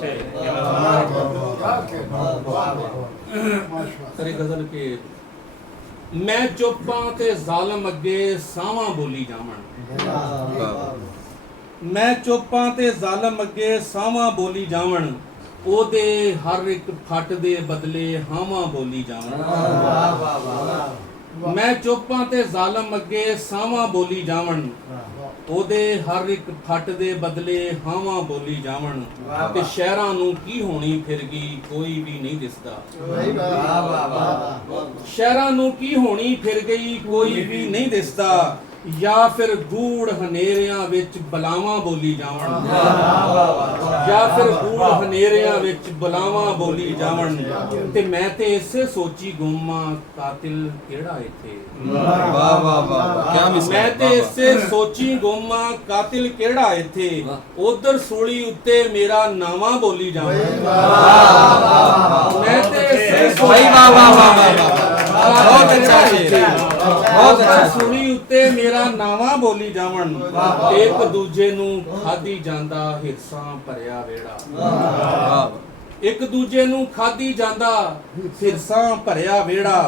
बैठे करे गजल के मैं चुप्पां ते जालम अगे सावां बोली जावण मैं चुप्पां ते जालम अगे सावां बोली जावण ओदे हर एक फट दे बदले हावां बोली जावण मैं चुप्पां ते जालम अगे सावां बोली जावण ओदे हर एक फट दे बदले हावां बोली जावण ते शहरां नूं की होनी फिर गई कोई भी नहीं दिसदा शहरां नूं की होनी फिर गई कोई भी नहीं दिसदा या फिर गूढ़ हनेरियां विच बलावां बोली जावण या फिर गूढ़ हनेरियां विच बलावां बोली जावण ते मैं ते इसे सोची गुम्मा कातिल केड़ा इथे वाह वाह वाह क्या मिसाल मैं ते इसे सोची गुम्मा कातिल केड़ा इथे उधर सूली उत्ते मेरा नावा बोली जावण मैं ते इसे सोची वाह वाह वाह बहुत अच्छा बहुत अच्छा सूली उत्ते मेरा नावा बोली जावण एक दूजे नूं खादी जांदा हिस्सा भरिया वेड़ा एक दूजे नूं खादी जांदा हिस्सा भरिया वेड़ा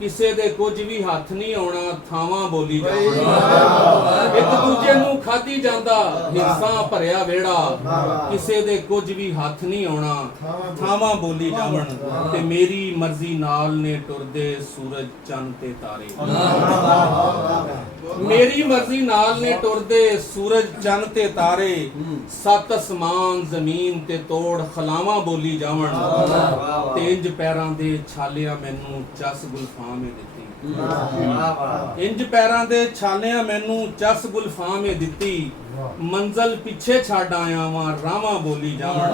किसे दे कुछ भी हाथ नहीं आउणा थावां बोली जावण एक दूजे नूं खादी जांदा हिस्सा भरिया वेड़ा किसे दे कुछ भी हाथ नहीं आउणा थावां बोली जावण ते मेरी मर्जी नाल ने टुरदे सूरज चंद ते तारे मेरी मर्जी नाल ने टुरदे सूरज चंद ते तारे सत असमान जमीन ते तोड़ खलावां बोली जावण ते इंज पैरां दे छालियां मैनू चस गुलफां में दित्ती इंज पैरां दे छालियां मैनू चस गुलफां में दित्ती मंजिल पिछे छड़ आया वां रावां बोली जावण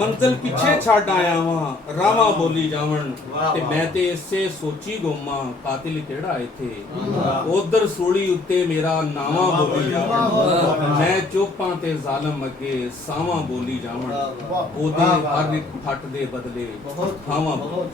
मंजिल पिछे छड़ आया वां रावां बोली जावण ते मैं ते इसे सोची गुम्मा कातिल केड़ा इथे उधर सूली उत्ते मेरा नावा बोली जावण मैं चुप्पां ते जालम अगे सावां बोली जावण ओदे हर एक फट दे बदले हावां बहुत